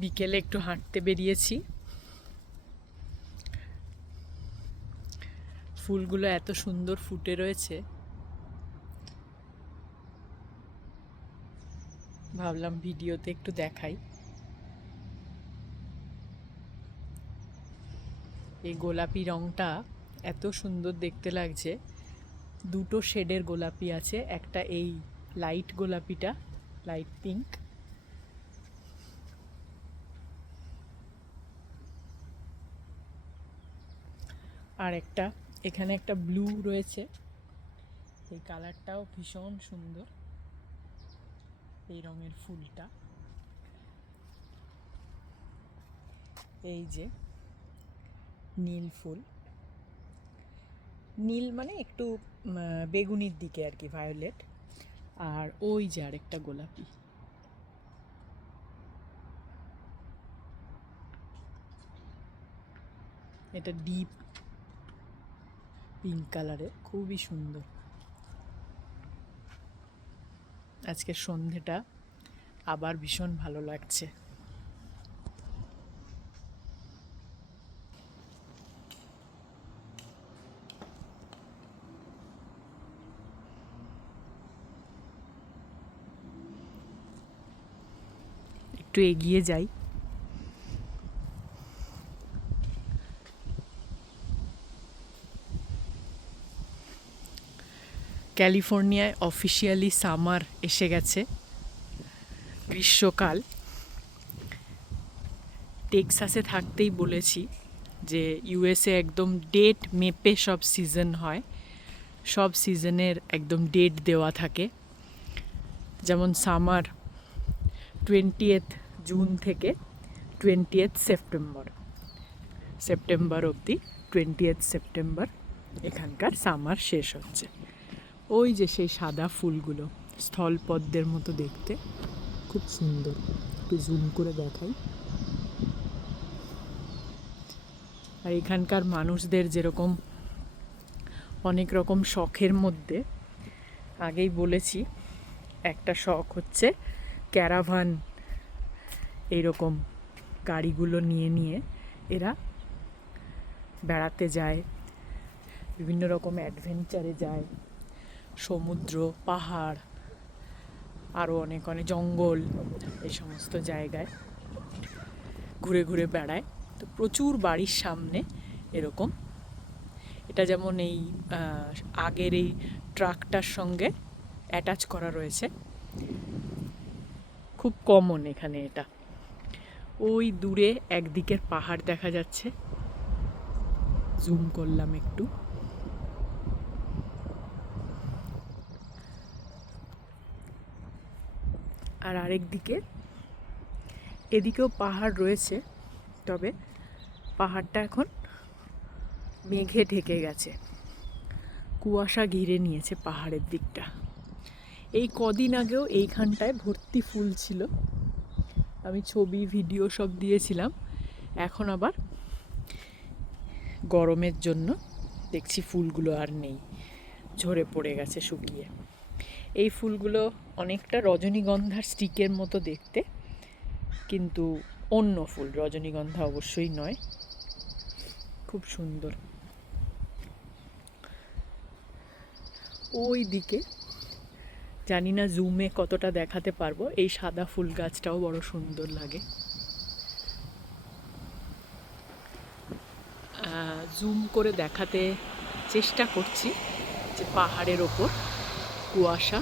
বিকেলে একটু হাঁটতে বেরিয়েছি। ফুলগুলো এত সুন্দর ফুটে রয়েছে। ভাবলাম ভিডিওতে একটু দেখাই। এই গোলাপি রংটা এত সুন্দর দেখতে লাগছে। দুটো শেডের গোলাপি আছে, একটা এই লাইট গোলাপিটা লাইট পিঙ্ক আর একটা, এখানে একটা ব্লু রয়েছে। এই কালারটাও ভীষণ সুন্দর, এই রঙের ফুলটা। এই যে নীল ফুল। নীল মানে একটু বেগুনির দিকে আর কি ভায়োলেট আর ওই যে আরেকটা গোলাপি। এটা ডিপ পিঙ্ক কালারে খুবই সুন্দর। আজকের সন্ধেটা আবার ভীষণ ভালো লাগছে। একটু এগিয়ে যাই। ক্যালিফোর্নিয়ায় অফিসিয়ালি সামার এসে গেছে। গ্রীষ্মকাল। টেক্সাসে থাকতেই বলেছি যে ইউএসএ একদম ডেট মেপে সব সিজন হয়। সব সিজনের একদম ডেট দেওয়া থাকে। যেমন সামার টোয়েন্টিয়েথ জুন থেকে টোয়েন্টিয়েথ সেপ্টেম্বর। সেপ্টেম্বর অবধি টোয়েন্টিয়েথ সেপ্টেম্বর এখানকার সামার শেষ হচ্ছে। ওই যে সেই সাদা ফুলগুলো, স্থলপদ্মের মতো দেখতে। খুব সুন্দর। একটু জুম করে দেখাই। আর এখানকার মানুষদের যেরকম অনেক রকম শখের মধ্যে, আগেই বলেছি, একটা শখ হচ্ছে ক্যারাভান এইরকম গাড়িগুলো নিয়ে নিয়ে এরা বেড়াতে যায়, বিভিন্ন রকম অ্যাডভেঞ্চারে যায়। সমুদ্র, পাহাড় আরও অনেক অনেক জঙ্গল, এই সমস্ত জায়গায় ঘুরে ঘুরে বেড়ায়। তো প্রচুর বাড়ির সামনে এরকম। এটা যেমন এই আগের এই ট্রাকটার সঙ্গে অ্যাটাচ করা রয়েছে। খুব কমন এখানে এটা। ওই দূরে একদিকের পাহাড় দেখা যাচ্ছে। জুম করলাম একটু। আর আরেক দিকে এদিকেও পাহাড় রয়েছে, তবে পাহাড়টা এখন মেঘে ঢেকে গেছে। কুয়াশা ঘিরে নিয়েছে পাহাড়ের দিকটা। এই কদিন আগেও এইখানটায় ভর্তি ফুল ছিল। আমি ছবি, ভিডিও সব দিয়েছিলাম। এখন আবার গরমের জন্য দেখছি ফুলগুলো আর নেই। ঝরে পড়ে গেছে শুকিয়ে। এই ফুলগুলো অনেকটা রজনীগন্ধার স্টিকের মতো দেখতে, কিন্তু অন্য ফুল রজনীগন্ধা অবশ্যই নয়। খুব সুন্দর। ওই দিকে জানি না জুমে কতটা দেখাতে পারব, এই সাদা ফুল গাছটাও বড় সুন্দর লাগে। জুম করে দেখাতে চেষ্টা করছি যে পাহাড়ের ওপর। কুয়াশা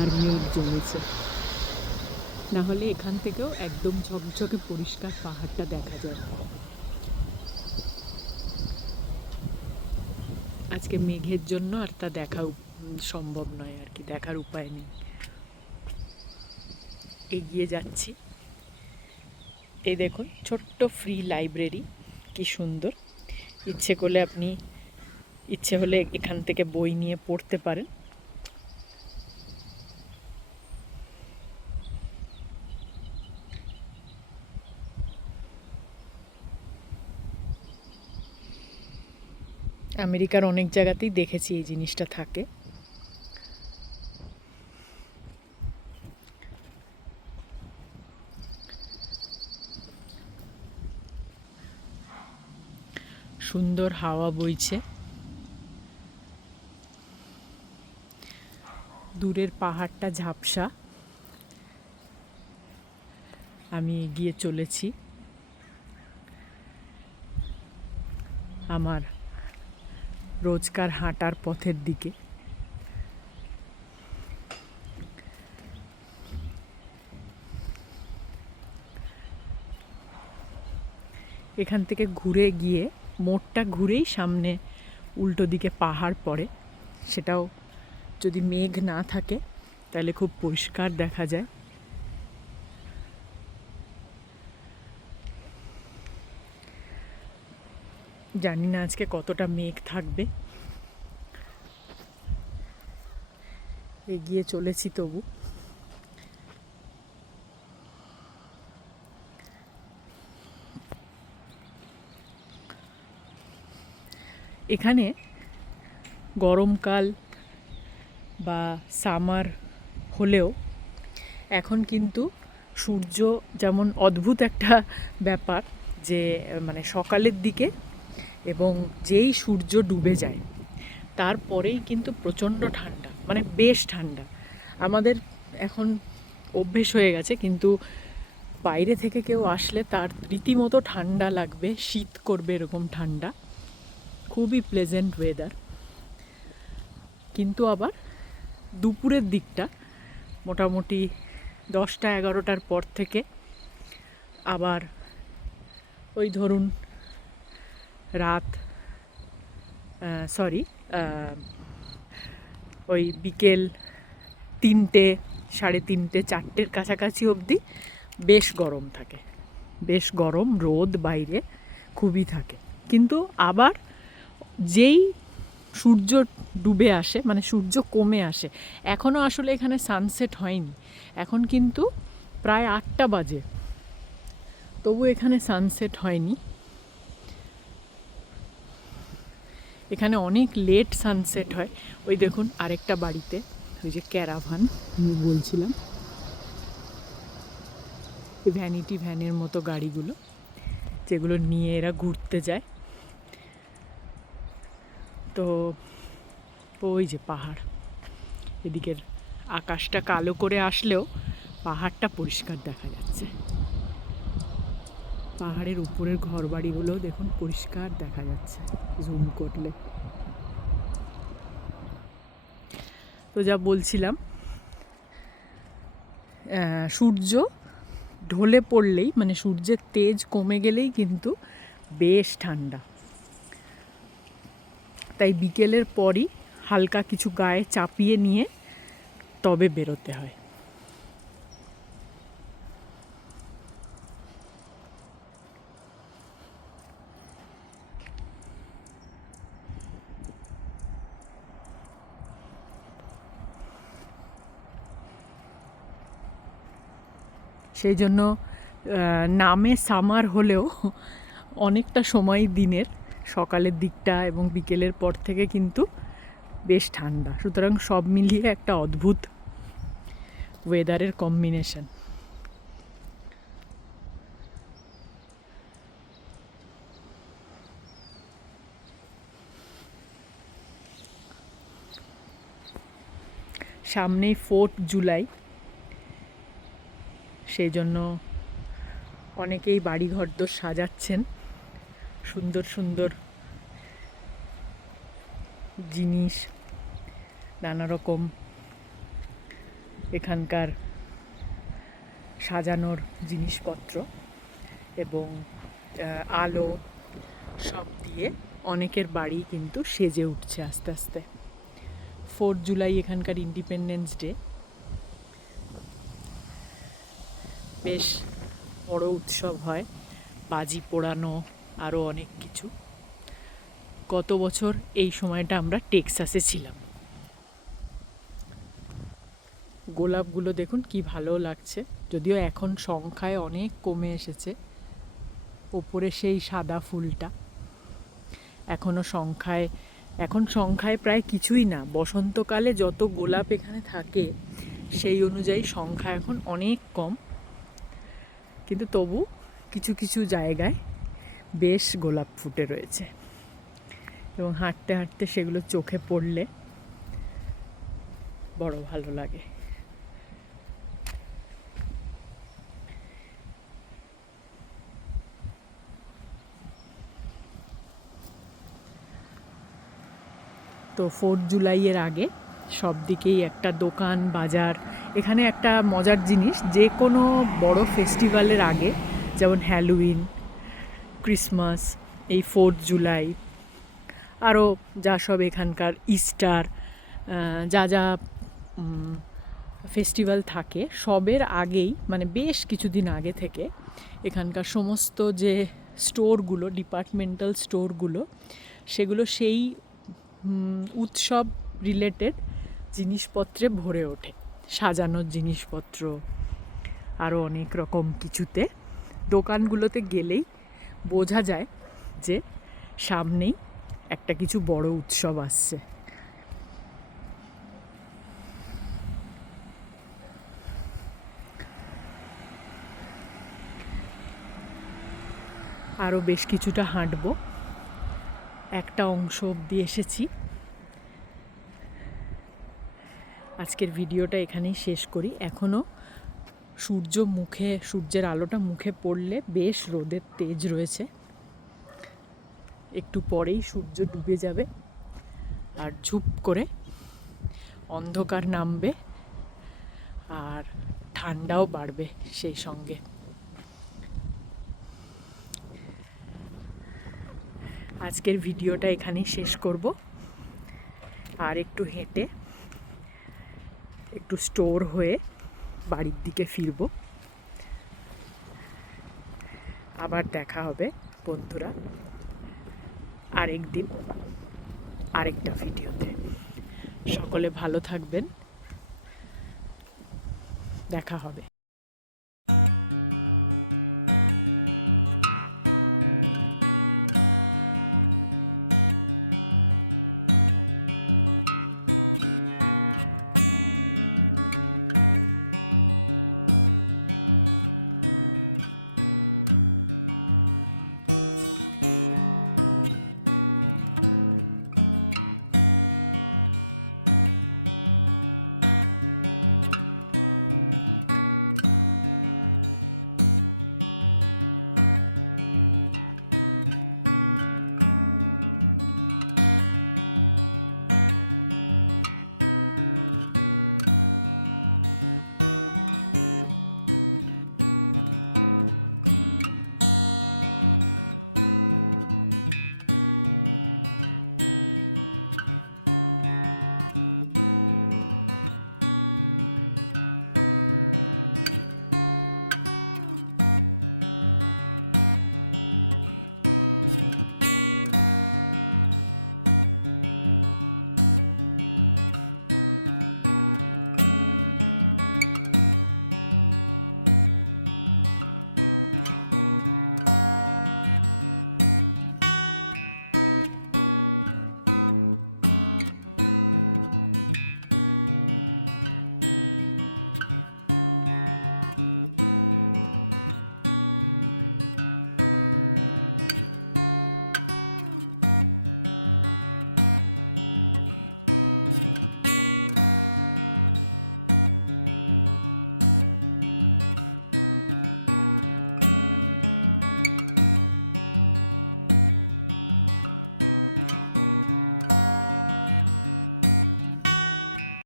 আর মেঘ জমেছে। না হলে এখান থেকেও একদম ঝকঝকে পরিষ্কার পাহাড়টা দেখা যায়। আজকে মেঘের জন্য আর তা দেখা সম্ভব নয় আর কি, দেখার উপায় নেই। এগিয়ে যাচ্ছি। এই দেখুন, ছোট্ট ফ্রি লাইব্রেরি কি সুন্দর। ইচ্ছে করলে আপনি, ইচ্ছে হলে এখান থেকে বই নিয়ে পড়তে পারেন। আমেরিকার অনেক জায়গাতেই দেখেছি এই জিনিসটা থাকে। সুন্দর হাওয়া বইছে। দূরের পাহাড়টা ঝাপসা। আমি এগিয়ে চলেছি। আমার রোজকার হাঁটার পথের দিকে। এখান থেকে ঘুরে গিয়ে মোড়টা ঘুরেই সামনে উল্টো দিকে পাহাড় পড়ে। সেটাও যদি মেঘ না থাকে, তাহলে খুব পরিষ্কার দেখা যায়। জানি না আজকে কতটা মেঘ থাকবে। এগিয়ে চলেছি তবু। এখানে গরমকাল বা সামার হলেও এখন কিন্তু সূর্য যেমন অদ্ভুত একটা ব্যাপার যে মানে সকালের দিকে এবং যেই সূর্য ডুবে যায় তারপরেই কিন্তু প্রচণ্ড ঠান্ডা মানে বেশ ঠান্ডা। আমাদের এখন অভ্যেস হয়ে গেছে, কিন্তু বাইরে থেকে কেউ আসলে তার রীতিমতো ঠান্ডা লাগবে, শীত করবে এরকম ঠান্ডা। খুবই প্লেজেন্ট ওয়েদার কিন্তু আবার দুপুরের দিকটা মোটামুটি দশটা এগারোটার পর থেকে আবার ওই ধরুন রাত সরি ওই বিকেল তিনটে, সাড়ে তিনটে, চারটের কাছাকাছি অবধি বেশ গরম থাকে। বেশ গরম, রোদ বাইরে খুবই থাকে। কিন্তু আবার যেই সূর্য ডুবে আসে মানে সূর্য কমে আসে এখনও আসলে এখানে সানসেট হয়নি। এখন কিন্তু প্রায় আটটা বাজে। তবু এখানে সানসেট হয়নি। এখানে অনেক লেট সানসেট হয়। ওই দেখুন আরেকটা বাড়িতে, ওই যে ক্যারাভান বলছিলাম। ভ্যানিটি ভ্যানের মতো গাড়িগুলো, যেগুলো নিয়ে এরা ঘুরতে যায়। তো ওই যে পাহাড়, এদিকের আকাশটা কালো করে আসলেও পাহাড়টা পরিষ্কার দেখা যাচ্ছে। পাহাড়ের উপরের ঘর বাড়িগুলো দেখুন পরিষ্কার দেখা যাচ্ছে জুম করলে। তো যা বলছিলাম সূর্য ঢলে পড়লেই মানে সূর্যের তেজ কমে গেলেই কিন্তু বেশ ঠান্ডা। তাই বিকেলের পরই হালকা কিছু গায়ে চাপিয়ে নিয়ে তবে বেরোতে হয়। সেই জন্য নামে সামার হলেও অনেকটা সময় দিনের, সকালের দিকটা এবং বিকেলের পর থেকে কিন্তু বেশ ঠান্ডা। সুতরাং সব মিলিয়ে একটা অদ্ভুত ওয়েদারের কম্বিনেশন সামনেই ফোর্থ জুলাই সেই জন্য অনেকেই বাড়ি ঘরদোর সাজাচ্ছেন। সুন্দর সুন্দর জিনিস নানা রকম এখানকার সাজানোর জিনিসপত্র এবং আলো সব দিয়ে অনেকের বাড়ি কিন্তু সেজে উঠছে আস্তে আস্তে। ফোর্থ জুলাই এখানকার ইন্ডিপেন্ডেন্স ডে বেশ বড় উৎসব হয়। বাজি পোড়ানো আরও অনেক কিছু। গত বছর এই সময়টা আমরা টেক্সাসে ছিলাম। গোলাপগুলো দেখুন কি ভালো লাগছে। যদিও এখন সংখ্যায় অনেক কমে এসেছে। ওপরে সেই সাদা ফুলটা। এখনও সংখ্যায়, এখন সংখ্যায় প্রায় কিছুই না। বসন্তকালে যত গোলাপ এখানে থাকে, সেই অনুযায়ী সংখ্যা এখন অনেক কম। কিন্তু তবু কিছু কিছু জায়গায় বেশ গোলাপ ফুটে রয়েছে। এবং হাঁটতে হাঁটতে সেগুলো চোখে পড়লে বড় ভালো লাগে। তো ফোর্থ জুলাইয়ের আগে সব দিকেই একটা দোকান, বাজার, এখানে একটা মজার জিনিস যে কোনো বড় ফেস্টিভ্যালের আগে, যেমন হ্যালোউইন, ক্রিসমাস, এই ফোর্থ জুলাই আরও যা সব এখানকার ইস্টার যা যা ফেস্টিভ্যাল থাকে, সবের আগেই মানে বেশ কিছুদিন আগে থেকে, এখানকার সমস্ত যে স্টোরগুলো, ডিপার্টমেন্টাল স্টোরগুলো, সেগুলো সেই উৎসব রিলেটেড জিনিসপত্রে ভরে ওঠে। সাজানোর জিনিসপত্র আরও অনেক রকম কিছুতে। দোকানগুলোতে গেলেই বোঝা যায় যে সামনেই একটা কিছু বড় উৎসব আসছে। আরও বেশ কিছুটা হাঁটবো। একটা অংশ অবধি এসেছি। আজকের ভিডিওটা এখানেই শেষ করি। এখনও সূর্য মুখে, সূর্যের আলোটা মুখে পড়লে বেশ রোদের তেজ রয়েছে। একটু পরেই সূর্য ডুবে যাবে আর ঝুপ করে অন্ধকার নামবে আর ঠান্ডাও বাড়বে সেই সঙ্গে। আজকের ভিডিওটা এখানেই শেষ করব। আর একটু হেঁটে একটু স্টোর হয়ে বাড়ির দিকে ফিরব। আবার দেখা হবে, বন্ধুরা। আরেক দিন আরেকটা ভিডিওতে। সকলে ভালো থাকবেন। দেখা হবে।